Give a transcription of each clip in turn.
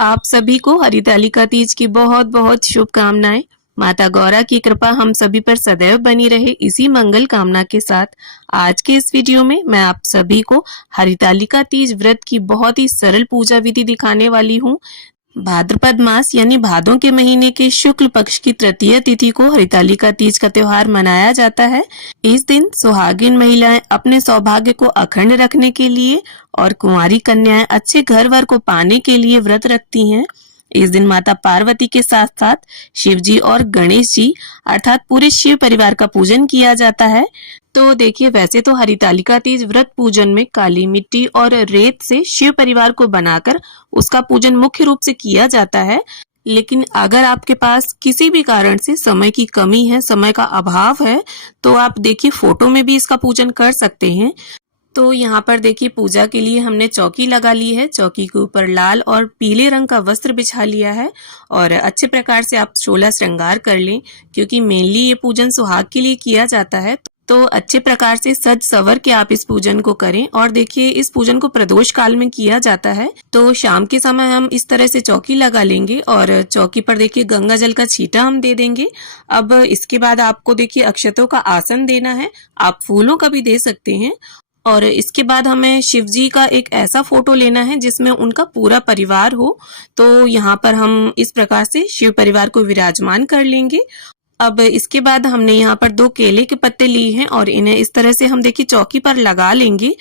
आप सभी को हरितालिका तीज की बहुत बहुत शुभकामनाएं। माता गौरा की कृपा हम सभी पर सदैव बनी रहे, इसी मंगल कामना के साथ आज के इस वीडियो में मैं आप सभी को हरितालिका तीज व्रत की बहुत ही सरल पूजा विधि दिखाने वाली हूँ। भाद्रपद मास यानी भादों के महीने के शुक्ल पक्ष की तृतीय तिथि को हरितालिका तीज का त्योहार मनाया जाता है। इस दिन सुहागिन महिलाएं अपने सौभाग्य को अखंड रखने के लिए और कुंवारी कन्याएं अच्छे घर वर को पाने के लिए व्रत रखती हैं। इस दिन माता पार्वती के साथ साथ शिव जी और गणेश जी अर्थात पूरे शिव परिवार का पूजन किया जाता है। तो देखिए, वैसे तो हरितालिका तीज व्रत पूजन में काली मिट्टी और रेत से शिव परिवार को बनाकर उसका पूजन मुख्य रूप से किया जाता है। लेकिन अगर आपके पास किसी भी कारण से समय की कमी है, समय का अभाव है, तो आप देखिए फोटो में भी इसका पूजन कर सकते हैं। तो यहाँ पर देखिए, पूजा के लिए हमने चौकी लगा ली है। चौकी के ऊपर लाल और पीले रंग का वस्त्र बिछा लिया है और अच्छे प्रकार से आप 16 श्रृंगार कर लें, क्योंकि मेनली ये पूजन सुहाग के लिए किया जाता है। तो अच्छे प्रकार से सज सवर के आप इस पूजन को करें। और देखिए, इस पूजन को प्रदोष काल में किया जाता है। तो शाम के समय हम इस तरह से चौकी लगा लेंगे और चौकी पर देखिए गंगा जल का छींटा हम दे देंगे। अब इसके बाद आपको देखिए अक्षतों का आसन देना है, आप फूलों का भी दे सकते हैं। और इसके बाद हमें शिव जी का एक ऐसा फोटो लेना है जिसमें उनका पूरा परिवार हो। तो यहाँ पर हम इस प्रकार से शिव परिवार को विराजमान कर लेंगे। अब इसके बाद हमने यहाँ पर 2 केले के पत्ते लिए हैं और इन्हें इस तरह से हम देखिए चौकी पर लगा लेंगे।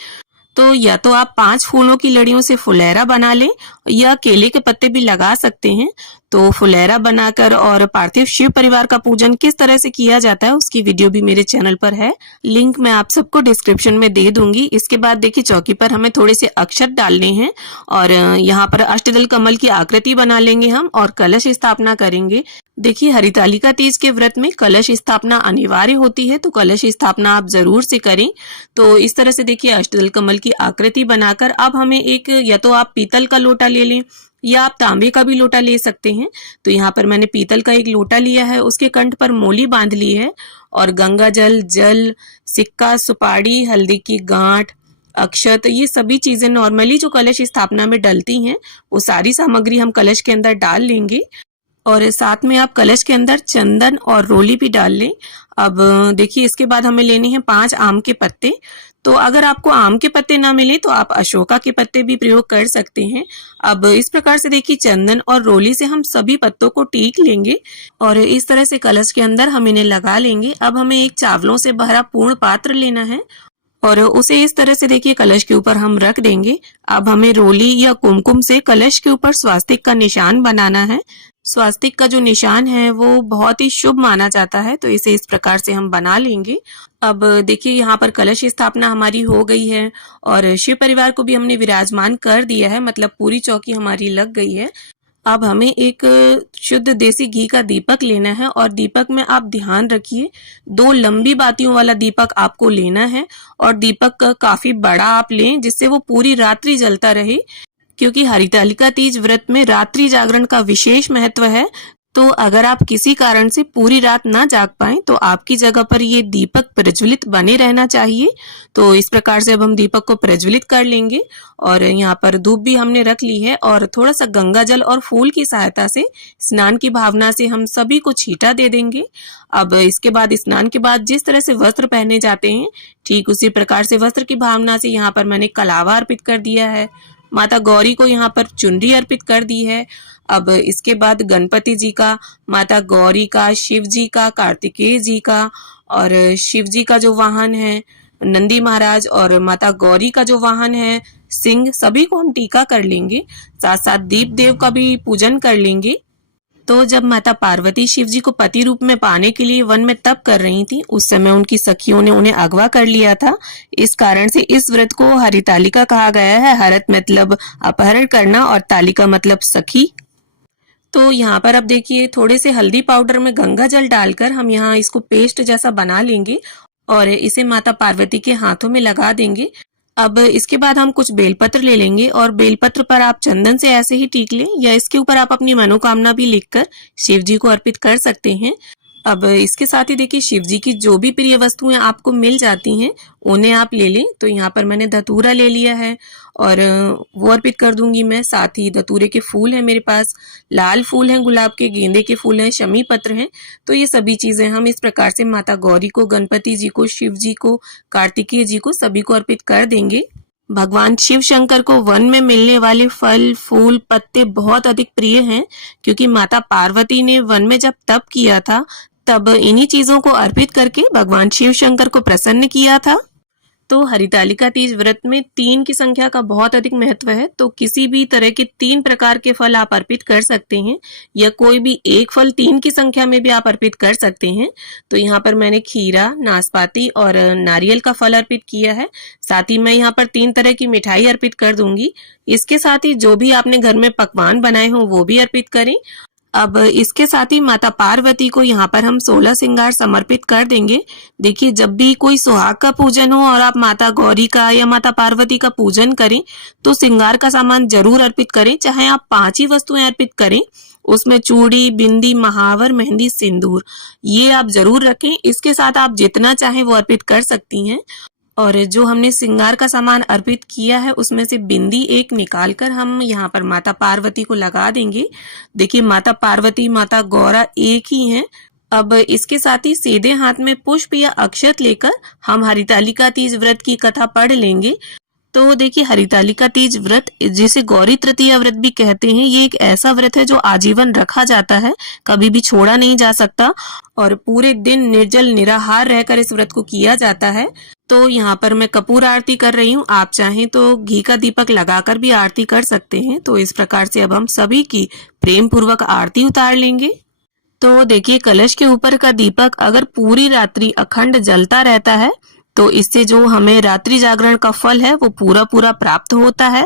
तो या तो आप 5 फूलों की लड़ियों से फुलेरा बना लें या केले के पत्ते भी लगा सकते हैं। तो फुलेरा बनाकर और पार्थिव शिव परिवार का पूजन किस तरह से किया जाता है उसकी वीडियो भी मेरे चैनल पर है, लिंक मैं आप सबको डिस्क्रिप्शन में दे दूंगी। इसके बाद देखिए चौकी पर हमें थोड़े से अक्षत डालने हैं और यहाँ पर अष्टदल कमल की आकृति बना लेंगे हम और कलश स्थापना करेंगे। देखिए, हरितालिका तीज के व्रत में कलश स्थापना अनिवार्य होती है, तो कलश स्थापना आप जरूर से करें। तो इस तरह से देखिए अष्टदल कमल की आकृति बनाकर अब हमें एक, या तो आप पीतल का लोटा ले लें या आप तांबे का भी लोटा ले सकते हैं। तो यहाँ पर मैंने पीतल का एक लोटा लिया है, उसके कंठ पर मोली बांध ली है और गंगा जल, सिक्का, सुपारी, हल्दी की गांठ, अक्षत, ये सभी चीजें नॉर्मली जो कलश स्थापना में डलती हैं वो सारी सामग्री हम कलश के अंदर डाल लेंगे। और साथ में आप कलश के अंदर चंदन और रोली भी डाल लें। अब देखिए, इसके बाद हमें लेने हैं 5 आम के पत्ते। तो अगर आपको आम के पत्ते ना मिले तो आप अशोका के पत्ते भी प्रयोग कर सकते हैं। अब इस प्रकार से देखिए चंदन और रोली से हम सभी पत्तों को टीक लेंगे और इस तरह से कलश के अंदर हम इन्हें लगा लेंगे। अब हमें एक चावलों से भरा पूर्ण पात्र लेना है और उसे इस तरह से देखिए कलश के ऊपर हम रख देंगे। अब हमें रोली या कुमकुम से कलश के ऊपर स्वास्तिक का निशान बनाना है। स्वास्तिक का जो निशान है वो बहुत ही शुभ माना जाता है, तो इसे इस प्रकार से हम बना लेंगे। अब देखिए, यहाँ पर कलश स्थापना हमारी हो गई है और शिव परिवार को भी हमने विराजमान कर दिया है, मतलब पूरी चौकी हमारी लग गई है। अब हमें एक शुद्ध देसी घी का दीपक लेना है और दीपक में आप ध्यान रखिए 2 लंबी बातियों वाला दीपक आपको लेना है और दीपक काफी बड़ा आप लें जिससे वो पूरी रात्रि जलता रहे, क्योंकि हरितालिका तीज व्रत में रात्रि जागरण का विशेष महत्व है। तो अगर आप किसी कारण से पूरी रात ना जाग पाएं तो आपकी जगह पर ये दीपक प्रज्वलित बने रहना चाहिए। तो इस प्रकार से अब हम दीपक को प्रज्वलित कर लेंगे और यहाँ पर धूप भी हमने रख ली है और थोड़ा सा गंगा जल और फूल की सहायता से स्नान की भावना से हम सभी को छींटा दे देंगे। अब इसके बाद स्नान के बाद जिस तरह से वस्त्र पहने जाते हैं ठीक उसी प्रकार से वस्त्र की भावना से यहाँ पर मैंने कलावा अर्पित कर दिया है। माता गौरी को यहाँ पर चुनरी अर्पित कर दी है। अब इसके बाद गणपति जी का, माता गौरी का, शिव जी का, कार्तिकेय जी का और शिव जी का जो वाहन है नंदी महाराज और माता गौरी का जो वाहन है सिंह, सभी को हम टीका कर लेंगे। साथ साथ दीप देव का भी पूजन कर लेंगे। तो जब माता पार्वती शिव जी को पति रूप में पाने के लिए वन में तप कर रही थी, उस समय उनकी सखियों ने उन्हें अगवा कर लिया था। इस कारण से इस व्रत को हरितालिका कहा गया है। हरत मतलब अपहरण करना और तालिका मतलब सखी। तो यहाँ पर अब देखिए थोड़े से हल्दी पाउडर में गंगा जल डालकर हम यहाँ इसको पेस्ट जैसा बना लेंगे और इसे माता पार्वती के हाथों में लगा देंगे। अब इसके बाद हम कुछ बेलपत्र ले लेंगे और बेलपत्र पर आप चंदन से ऐसे ही टीक लें या इसके ऊपर आप अपनी मनोकामना भी लिखकर शिव जी को अर्पित कर सकते हैं। अब इसके साथ ही देखिए शिव जी की जो भी प्रिय वस्तुएं आपको मिल जाती हैं उन्हें आप ले लें। तो यहाँ पर मैंने धतूरा ले लिया है और वो अर्पित कर दूंगी मैं। साथ ही धतूरे के फूल हैं मेरे पास, लाल फूल हैं गुलाब के, गेंदे के फूल हैं, शमी पत्र हैं। तो ये सभी चीजें हम इस प्रकार से माता गौरी को, गणपति जी को, शिव जी को, कार्तिकेय जी को, सभी को अर्पित कर देंगे। भगवान शिव शंकर को वन में मिलने वाले फल, फूल, पत्ते बहुत अधिक प्रिय हैं, क्योंकि माता पार्वती ने वन में जब तप किया था तब इन्हीं चीजों को अर्पित करके भगवान शिव शंकर को प्रसन्न किया था। तो हरितालिका तीज व्रत में 3 की संख्या का बहुत अधिक महत्व है। तो किसी भी तरह के 3 प्रकार के फल आप अर्पित कर सकते हैं, या कोई भी एक फल 3 की संख्या में भी आप अर्पित कर सकते हैं। तो यहाँ पर मैंने खीरा, नाशपाती और नारियल का फल अर्पित किया है। साथ ही मैं यहाँ पर 3 तरह की मिठाई अर्पित कर दूंगी। इसके साथ ही जो भी आपने घर में पकवान बनाए हो वो भी अर्पित करें। अब इसके साथ ही माता पार्वती को यहाँ पर हम 16 श्रृंगार समर्पित कर देंगे। देखिए, जब भी कोई सुहाग का पूजन हो और आप माता गौरी का या माता पार्वती का पूजन करें तो श्रृंगार का सामान जरूर अर्पित करें। चाहे आप 5 ही वस्तुएं अर्पित करें, उसमें चूड़ी, बिंदी, महावर, मेहंदी, सिंदूर, ये आप जरूर रखें। इसके साथ आप जितना चाहें वो अर्पित कर सकती हैं। और जो हमने श्रृंगार का सामान अर्पित किया है उसमें से बिंदी एक निकालकर हम यहाँ पर माता पार्वती को लगा देंगे। देखिए, माता पार्वती, माता गौरा एक ही हैं। अब इसके साथ ही सीधे हाथ में पुष्प या अक्षत लेकर हम हरितालिका तीज व्रत की कथा पढ़ लेंगे। तो देखिए, हरितालिका तीज व्रत, जिसे गौरी तृतीया व्रत भी कहते हैं, ये एक ऐसा व्रत है जो आजीवन रखा जाता है, कभी भी छोड़ा नहीं जा सकता और पूरे दिन निर्जल निराहार रहकर इस व्रत को किया जाता है। तो यहाँ पर मैं कपूर आरती कर रही हूँ, आप चाहें तो घी का दीपक लगाकर भी आरती कर सकते हैं। तो इस प्रकार से अब हम सभी की प्रेम पूर्वक आरती उतार लेंगे। तो देखिए, कलश के ऊपर का दीपक अगर पूरी रात्रि अखंड जलता रहता है तो इससे जो हमें रात्रि जागरण का फल है वो पूरा पूरा प्राप्त होता है।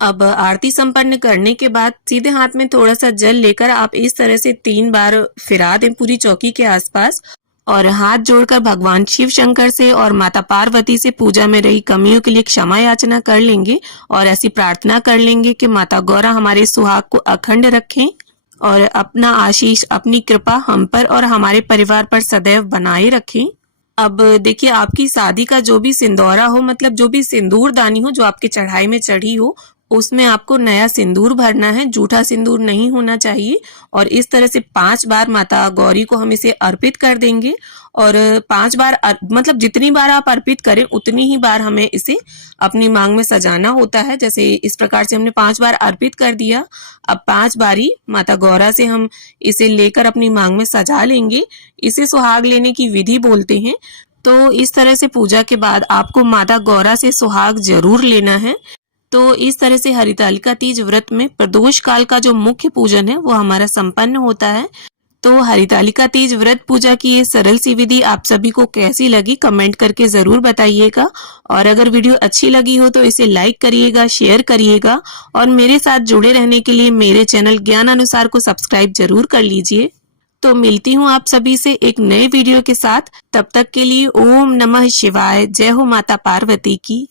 अब आरती संपन्न करने के बाद सीधे हाथ में थोड़ा सा जल लेकर आप इस तरह से 3 बार फिरा दें पूरी चौकी के आसपास और हाथ जोड़कर भगवान शिव शंकर से और माता पार्वती से पूजा में रही कमियों के लिए क्षमा याचना कर लेंगे और ऐसी प्रार्थना कर लेंगे कि माता गौरा हमारे सुहाग को अखंड रखें और अपना आशीष, अपनी कृपा हम पर और हमारे परिवार पर सदैव बनाए रखें। अब देखिए, आपकी शादी का जो भी सिंदूरा हो, मतलब जो भी सिंदूर दानी हो जो आपके चढ़ाई में चढ़ी हो, उसमें आपको नया सिंदूर भरना है, जूठा सिंदूर नहीं होना चाहिए। और इस तरह से 5 बार माता गौरी को हम इसे अर्पित कर देंगे और 5 बार मतलब जितनी बार आप अर्पित करें उतनी ही बार हमें इसे अपनी मांग में सजाना होता है। जैसे इस प्रकार से हमने 5 बार अर्पित कर दिया, अब 5 बारी माता गौरा से हम इसे लेकर अपनी मांग में सजा लेंगे। इसे सुहाग लेने की विधि बोलते हैं। तो इस तरह से पूजा के बाद आपको माता गौरा से सुहाग जरूर लेना है। तो इस तरह से हरितालिका तीज व्रत में प्रदोष काल का जो मुख्य पूजन है वो हमारा संपन्न होता है। तो हरितालिका तीज व्रत पूजा की ये सरल सी विधि आप सभी को कैसी लगी कमेंट करके जरूर बताइएगा। और अगर वीडियो अच्छी लगी हो तो इसे लाइक करिएगा, शेयर करिएगा और मेरे साथ जुड़े रहने के लिए मेरे चैनल ज्ञान अनुसार को सब्सक्राइब जरूर कर लीजिए। तो मिलती हूँ आप सभी से एक नए वीडियो के साथ। तब तक के लिए ओम नमः शिवाय। जय हो माता पार्वती की।